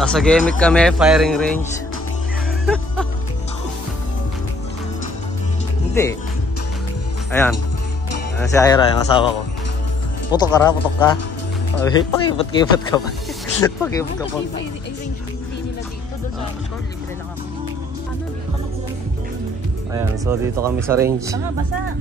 Nasa gimmick kami, firing range. Hindi. Ayan. Ayan si Ira, yung asawa ko. Putok ka ra, putok ka. Ay, pakipot-kipot ka pa. Pakipot ka pa. Kasi may range hindi nila dito. Doon sa store, libre lang ako. Ano, dito ka lang kung Ayan, so dito kami sa range. Tanga, basa.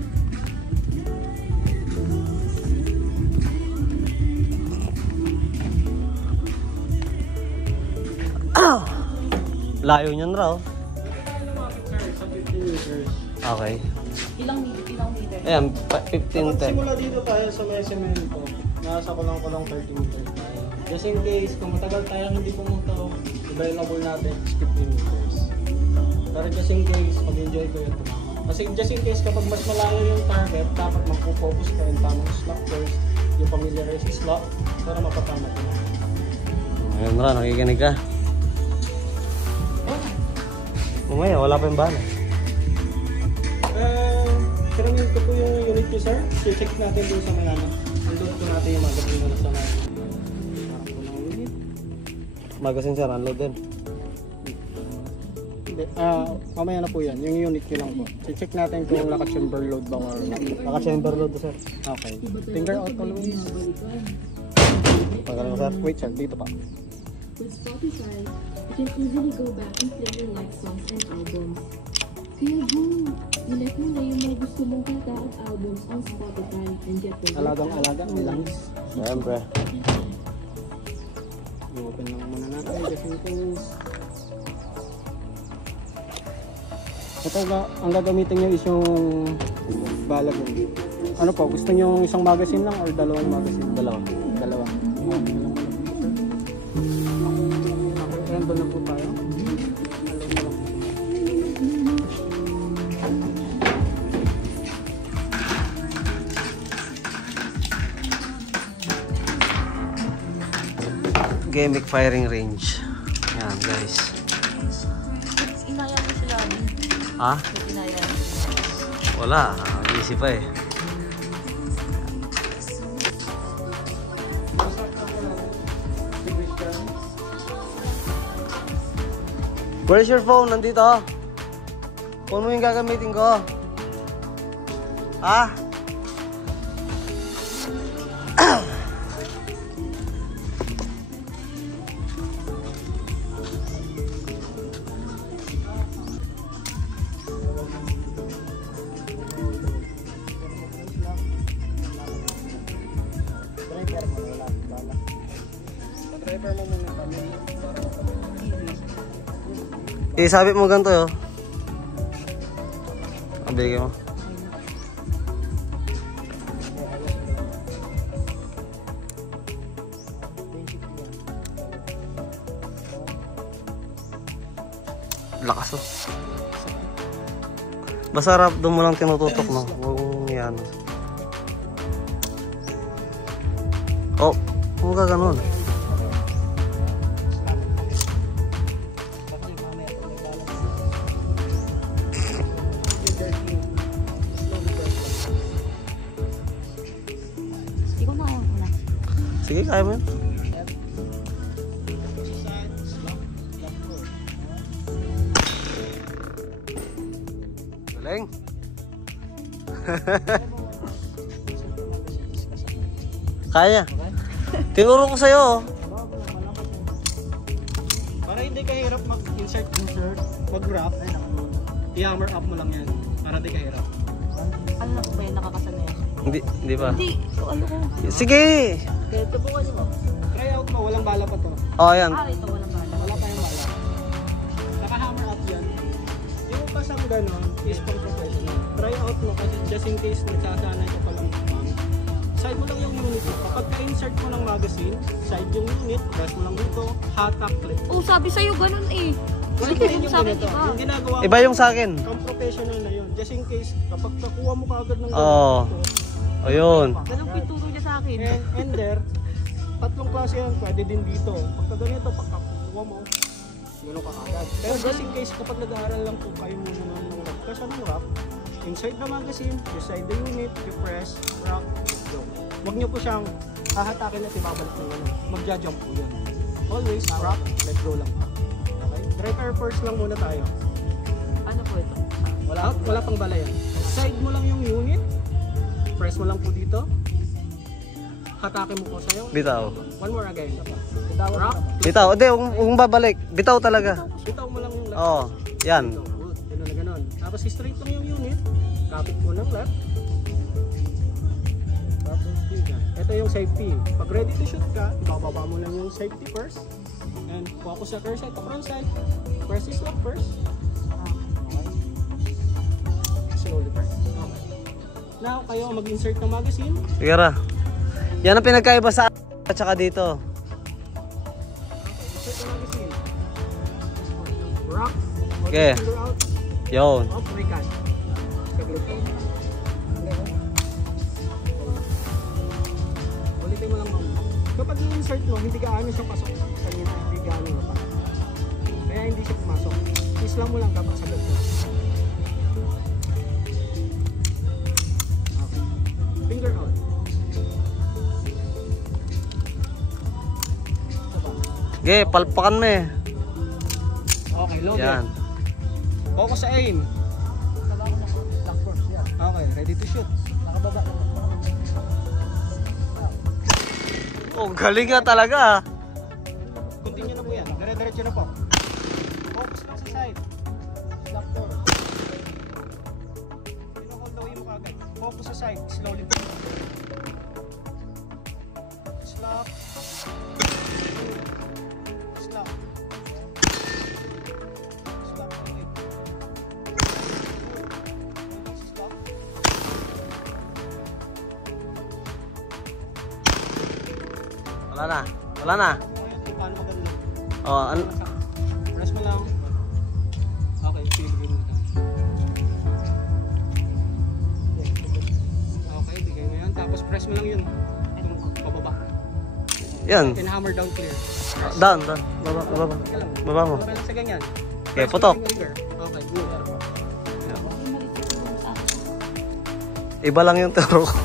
Layo niyan raw. Okay. Ilang meter? Ayan, 15 10. Simula dito tayo sa may semento. Nasa kulang-kulang 30 meters tayo. Just in case, kung matagal tayo hindi pumunta, available natin is 15 meters. Pero just in case, mag-enjoy ko yun. Kasi just in case, kapag mas malayo yung target, dapat magpo-focus ka yung tamang slot first, yung familiarize slot, para mapatama ko na. Ayun ra, nakikinig ka. Mamaya, wala pa yung bala. Kiramin ko po yung unit nyo, sir. Check natin doon sa may ano. Unload po natin yung magazine na sa mga. Parang po ng unit. Magazine sir, unload din. Hindi, mamaya na po yan. Yung unit nyo lang po. Check natin kung naka-chamber load ba or not. Naka-chamber load sir. Okay. Finger out always. Pagkaroon sir. Wait sir, dito pa. With Spotify, you can easily go back and play your liked songs and albums. Kaya boom, ilike mo na yung mga gusto mong kanta at albums on Spotify and get the Alagang-alaga, may langis. Siyempre. I-open lang muna natin just in case. Ito, ang gagamitin nyo is yung balag yun. Ano po, gusto nyo isang magazine lang or dalawang magazine? Dalawa. Ayan, doon na po tayo. Gimmick firing range. Yan guys. Inaya mo sila. Ha? Inaya. Wala. Busy pa eh. Where's your phone? Nandito. Phone mo yung gagamitin ko. Ha? Driver mo muna kami. Sabit mo ganito yo. Abigay mo. Lakas oh. Basta harap doon mo lang tinututok no. Huwag yan. Oh, huwag ka ganun. Sige, kaya mo yun. Galing. Kaya. Tinuro ko sa'yo. Para hindi ka hirap mag-insert, mag-wrap, i-hammer up mo lang yan. Para hindi ka hirap. Ano na po ba yung nakakasanay? Hindi pa. Hindi. So, ano ko? Sige. Ito po kasi mo. Try out mo, walang bala pa to. Oh, yan. Ito walang bala. Wala tayong bala. Naka-hammer up yan. Yung pasang gano'n is pang professional. Try out mo kasi just in case nagsasanay ka pa lang ma'am. Side mo lang yung unit mo. Kapag ka-insert mo ng magazine, side yung unit, press mo lang dito, hatak, click. Oh, sabi sa'yo ganun eh. Ganito rin yung ganito. Yung ginagawa mo, Iba yung sa akin. kang professional na yun. Just in case, kapag nakuha mo kaagad ng Oo. Ayun. Ganun pituro niya sa akin. And there, tatlong klase yan, pwede din dito. Pagka ganito, pagkakuha mo, gano'n ka agad. Pero just in case, kapag nag-aaral lang po kayo muna ng wrap, kasi anong wrap, inside the magazine, beside the unit, you press, wrap, go. Huwag nyo po siyang hahatakin at ibabalik ng gano'n. Magja-jump po yun. Always rock, let go lang. Okay? Dry fire first lang muna tayo. Ano po ito? Wala pang bala yan. Side mo lang yung unit. Press mo lang po dito. Hatake mo po sa'yo. Bitaw. One more again. Rock. Bitaw. Hindi, kung babalik. Bitaw talaga. Bitaw mo lang yung left. Oo. Yan. Good. Ganun na ganun. Tapos straight lang yung unit. Kapit mo ng left. Tapos yan. Ito yung safety. Pag ready to shoot ka, bababa mo lang yung safety first. And focus sa curse at the front side. Press is lock first. Okay. Slowly press. Okay. Now, kayo mag-insert ng magazine. Sige ra. Yan ang pinagkaiba sa at saka dito. Insert ng magazine. Rock. Okay. Finger out. Yun. Up, recut. Saglit. Ulitin mo lang muna. Kapag i-insert mo, hindi gaano siya pasok. Kanina, hindi gaano na pa. Kaya hindi siya pumasok. Islam mo lang kapag sagot mo. Okay. Finger out. Okay, palpakan mo eh. Okay, loaded. Yan. Focus sa aim. Okay, ready to shoot. Nakababa. Oh, galing nga talaga. Continue na po yan. Dire-diretso na po. Focus lang sa side. Lock door. Hold the way mo kagad. Focus sa side. Slowly. Slap. Slap. Slap. Slap. Wala na. Wala na. Paano maganda? Oh, Press mo lang. Okay, pilgrim mo tayo. Okay, bigay mo yan. Tapos press mo lang yun. Itong pababa. yan. And hammer down clear. Down. Baba. Teka lang. Baba mo. Okay lang sa ganyan. Okay, Press putok. mo yung trigger. Okay, good. Iba lang yung turo ko.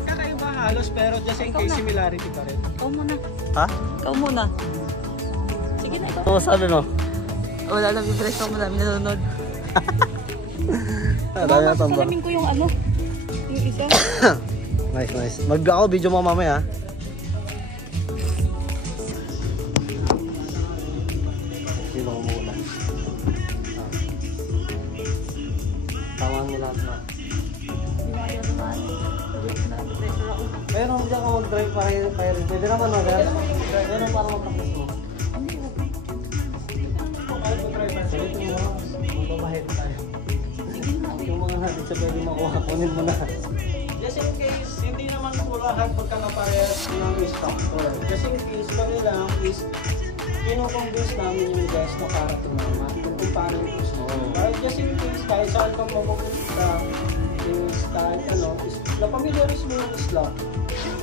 Magkakaiba halos pero just in case similarity pa rin. Ikaw muna. Ha? Ikaw muna. Sige na, ikaw. Oo, sabi mo. Wala lang, bibres ko madami nanonood. Dami na tambang. Salamin ko yung ano. Yung isa. Nice. Mag-ako video mo mamaya. Sino ko muna. Tawan mo lahat na. Hindi na kayo naman. Pressure ako. Pero hindi ako mag-drive pa rin. Pwede naman no, guys. Pwede naman para mag-practice mo. Sabitin mo, magbabahid tayo. Yung mga natin siya pwede makuha, kunin mo na. Just in case, hindi naman po lahat magkakaparehas ng instructor. Just in case, kami lang is kinukonvince namin yung guys na para tumaman kung paano yung gusto. Right? Just in case, kahit saan ka mapupunta is kahit ano, is na-familiarize mo yung slot.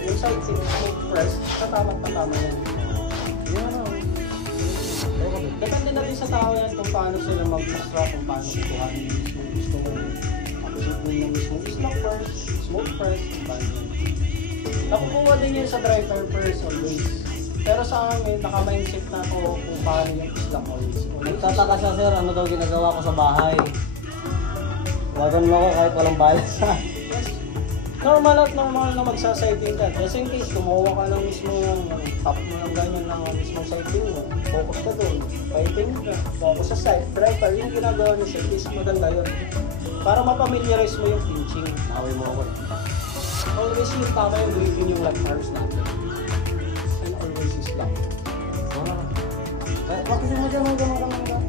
Yung side thing, smoke press, patama yan. Yung ano. Depende na rin sa tao yan kung paano sila mag-instruct, kung paano kukuhanin yung mismong gusto mo. Kapusip mo yung mismong slot first, smoke press, kung paano yan. Nakukuha din yun sa driver first always. Pero sa amin, naka-mindset na ako kung paano yung slot always. Nagtataka siya, sir, ano daw ginagawa ko sa bahay. Wagan mo ako kahit walang balas. Normal at normal na magsasighting ka. Just in case, kumuha ka ng mismong top mo ng ganyan ng mismong sighting mo. Focus ka doon. Fighting ka. Focus sa sight. Driver, yung ginagawa niya siya is maganda yun. Para mapamiliarize mo yung pinching. Away mo ako. Always yung tama yung gripping yung left arms natin. And always is lock. Practice mo dyan, hanggang.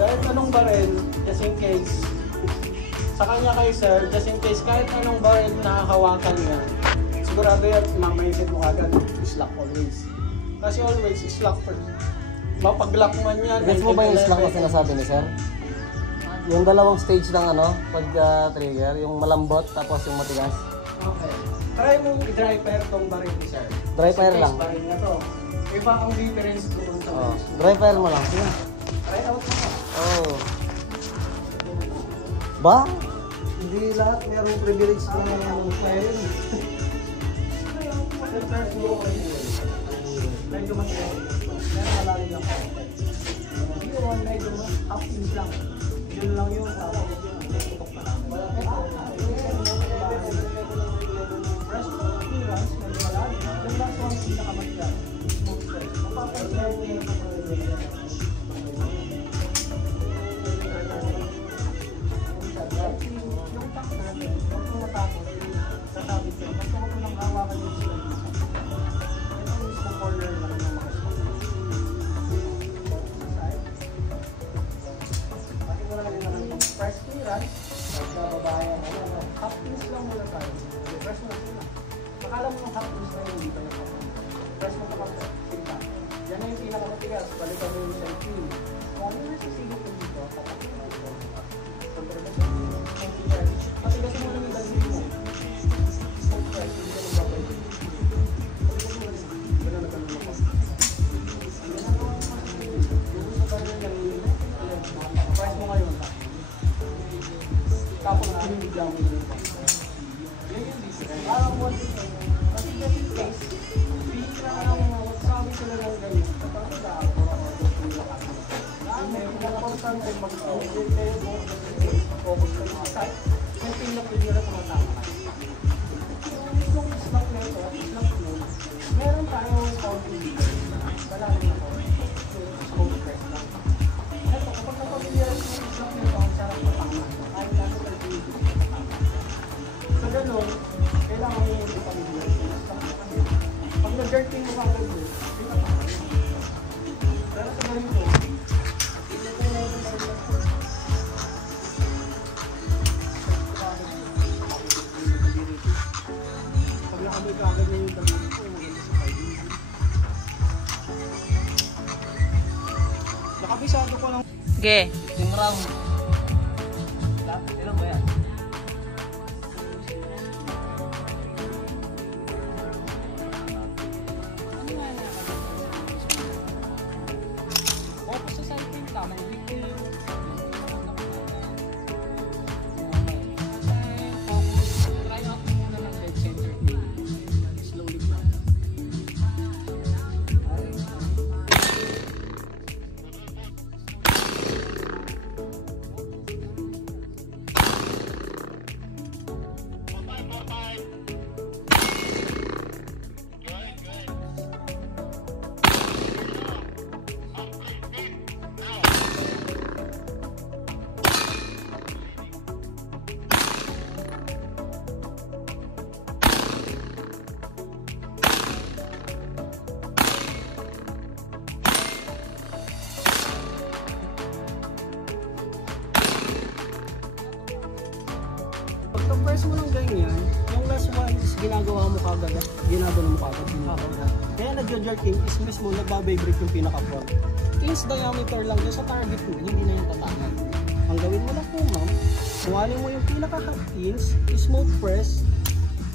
Kahit anong barel, just in case, sa kanya kay sir, just in case, kahit anong barel na hawakan niya, sigurado yan, mindset mo agad, is lock always. Kasi always is lock first. Mapag-lock man yan. Guess mo ba yung slack na sinasabi ni sir? Yung dalawang stage ng ano, pag-trigger, yung malambot tapos yung matigas. Okay. Try mo i-dry fire tong baril ni sir. Dry Just in fire case, lang. Baril na to. Iba ang difference doon sa Oh, dry fire mo lang. Try out mo na. Oh. Ba? Hindi lahat mayroong privilege na ng firing. medyo mas pero malalim lang po. Yun, medyo mas half inch lang. Yun lang yung tutok na lang. Fresh clearance, medyo malalim. Yung last one, pinakamatyan. Smooth press. Mapapalit yung pack natin, huwag mo matapos, sasabit yun. Basta huwag mo nang hawakan yung sila dito. Ito yung mismo corner lang ng makasama. Pati mo lang yung press clearance, bababayan mo lang. Half pins lang muna tayo. Press mo na. Akala mo ng half pins na yung dito yung half pins. Press mo na kapag tignan. Yan na yung pinakamatigas. Balikan mo yung side pin. Kung ano yung nasisigit mo dito, kapatid mo dito. Kasi kasi mo lang yung dalhin mo. Smoke press, hindi ka magbabay. Gano'n na gano'n ako. Yung sa baril yung press mo ngayon. Tapos pinibigla mo yun. Yan yung difference. Parang mo dito. Kasi kasi case, pinibigla ka lang magsabi sila lang ganyan. Parang sa ako, may pinakapagsan ay mag-focus kayo mo. Focus kayo mga side. May pinapili na tumatama ka. Yung snap na ito, snap nun, meron tayong counting dito. Wala rin ako. So, smoke press lang. Ito, kapag napamilya yung snap na ito, ang sarap matama. Kahit natin lang dito matama. So, gano'n, kailangan mo yung pamilya yung snap na kasi. Pag nag-jerking mo kagad yun, pinatama. Pero sa ganito, pag nakabay ka agad na yung daliri ko, maganda sa 5 nakabisado ko lang. Sige. Yung round. Ilan ba yan? Focus sa side pin ka, may weekly yung try out muna ng dead center pin. Slowly na. Pagka-press mo ng ganyan, yung last one is ginagawa mo kagad. Ginagawa mo kagad. Kaya nag-jerking is mismo nagbabibrate yung pinaka-front. Pins diameter lang yun sa target mo, hindi na yung tatangan. Ang gawin mo lang po ma'am, kuhanin mo yung pinaka-half pins, smooth press,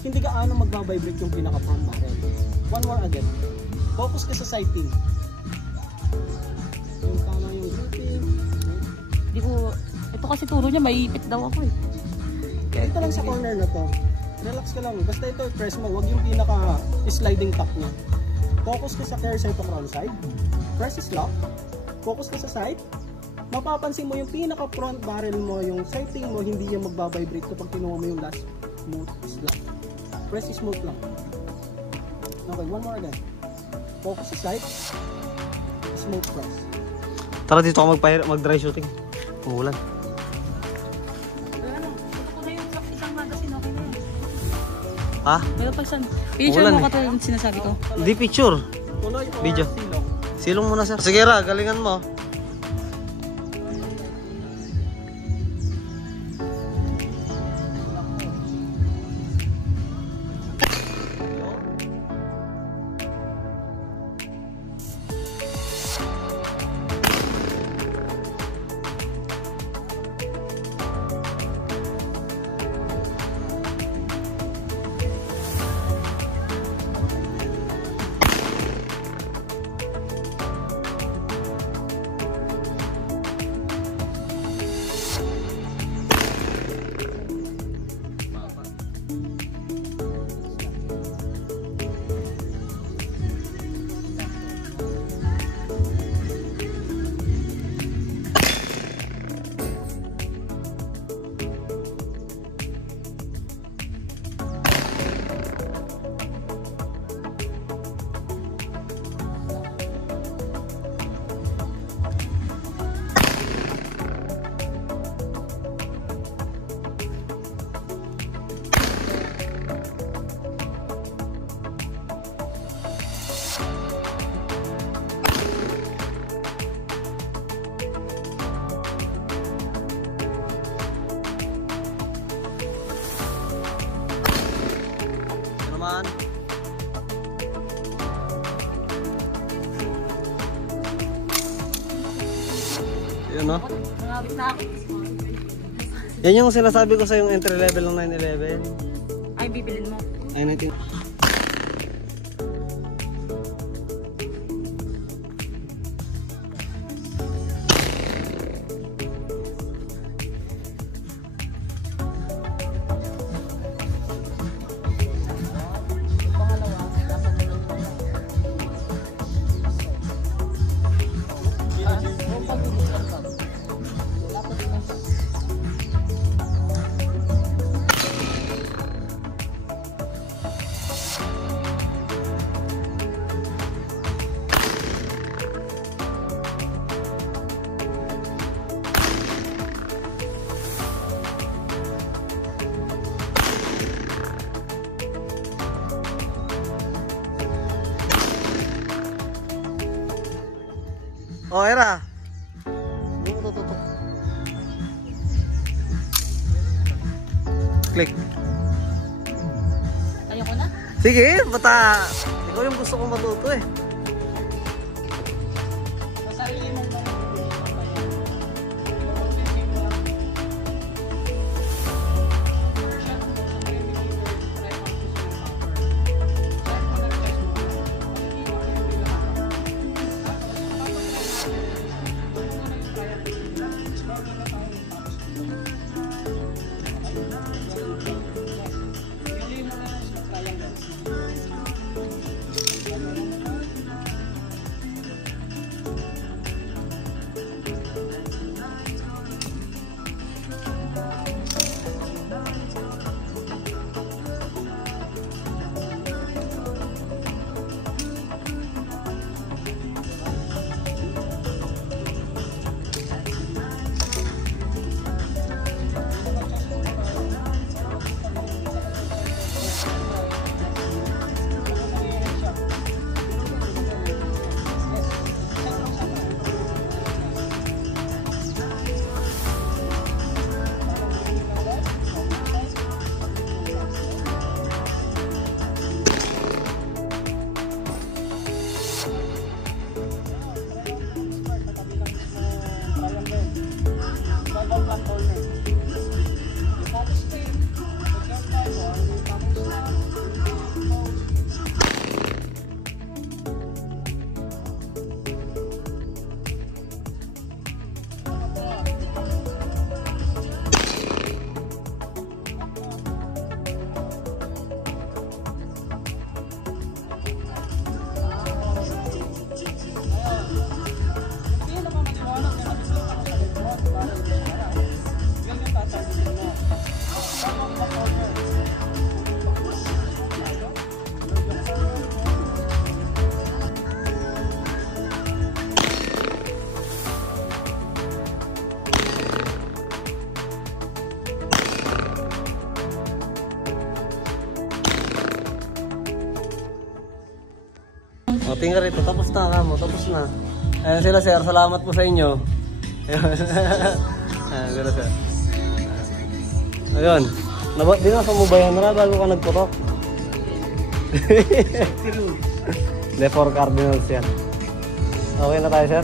hindi gaano magbabibrate yung pinaka-front barrel. One more again. Focus ka sa side pin. Yung tama yung gripping. Hindi ko, ito kasi turo niya, maiipit daw ako eh. Dito lang sa corner na to. Relax ka lang. Basta ito, press mo. Huwag yung pinaka-sliding top niya. Focus ka sa clear side to crown side. Press is lock. Focus ka sa side. Mapapansin mo yung pinaka-front barrel mo, yung sighting mo, hindi yung magbabibrate kapag kinuha mo yung last smooth is lock. Press is smooth lang. Okay, one more again. Focus sa side. Smooth press. Tara dito ako mag-dry shooting. Umulan. Ha? Meron pa isang. Picture Ulan mo eh. ka yung sinasabi ko. Hindi picture. Tuloy or Video. silong? Silong muna sir. Sige ra, galingan mo. naman. Yun, no? Nangabit na ako. Yan yung sinasabi ko sa yung entry level ng 911. Ay, bibilin mo. Ay, 19. Pangalawa, dapat na lang. Kung pag-ibigyan ka, dapat na lang. Oh, Era. Hindi mo tututok. Click. Ayoko na. Sige, bata. Ikaw yung gusto kong matuto eh. O, tingnan rito. Tapos na kamo. Tapos na. Ayan sila, sir. Salamat po sa inyo. Ayan sila, sir. Ayun. Binasa mo ba yan na bago ka nagputok? Hindi, 4 cardinals yan. Okay na tayo, sir?